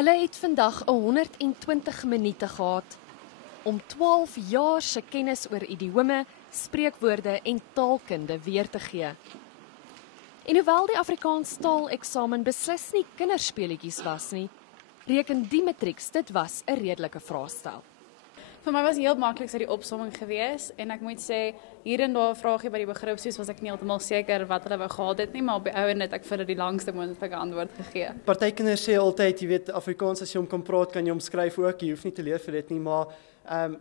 Hulle het vandag 120 minute gehad om 12 jaar se kennis oor idiome, spreekwoorde en taalkunde weer te gee. En hoewel die Afrikaans taaleksamen beslis nie kinderspeletjies was nie, reken die matrieks dit was 'n redelike vraestel. Vir my was heel maklik die opsomming gewees en ek moet sê hier en daar 'n vraagie by die begripstoets was ek nie heeltemal seker wat hulle wou gehad het nie, maar op die ou en het ek vir hulle die langste moontlike antwoord gegee. Party kinders sê altyd, jy weet, Afrikaans as jy hom kan praat, kan jy hom skryf ook. Jy hoef nie te leer vir dit nie, maar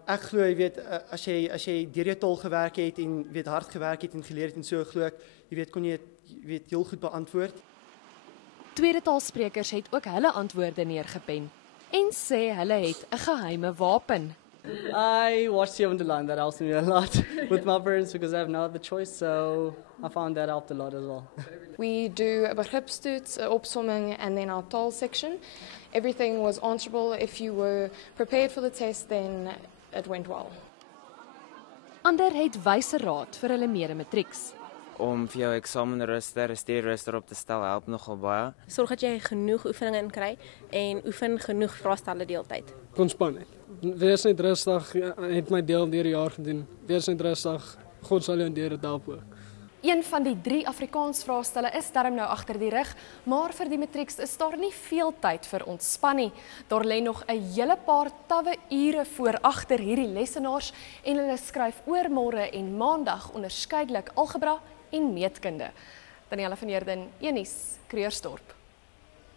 ek glo, jy weet, as jy deur jou taal gewerk het en weet hard gewerk het en geleer het en so glo ek, jy weet, kon jy weet heel goed beantwoord. Tweede taalsprekers het ook hulle antwoorde neergepen en sê hulle het 'n geheime wapen. I watched Seven to Line. That helps me a lot with my parents because I have no other choice. So I found that helped a lot as well. We do a begripstoets, 'n opsomming, and then our taal section. Everything was answerable. If you were prepared for the test, then it went well. Ander het wyse raad vir hulle mede-matrieks. Om vir jou studierooster op te stel help nogal baie. Sorg dat jy genoeg oefeninge in kry en oefen genoeg vraestelle deeltyd. Ontspan net. Wees net rustig, het my deel deur die jaar gedoen. Wees net rustig, God sal jou deur dit help ook. Een van die 3 Afrikaans vraestelle is darm nou agter die rug, maar vir die matrieks is daar nie veel tyd vir ontspan nie. Daar lê nog 'n hele paar tawwe ure voor agter hierdie lessenaars en hulle skryf oormôre en maandag onderskeidelik algebra en meetkunde. Danielle van Heerden, Unies, Kreursdorp.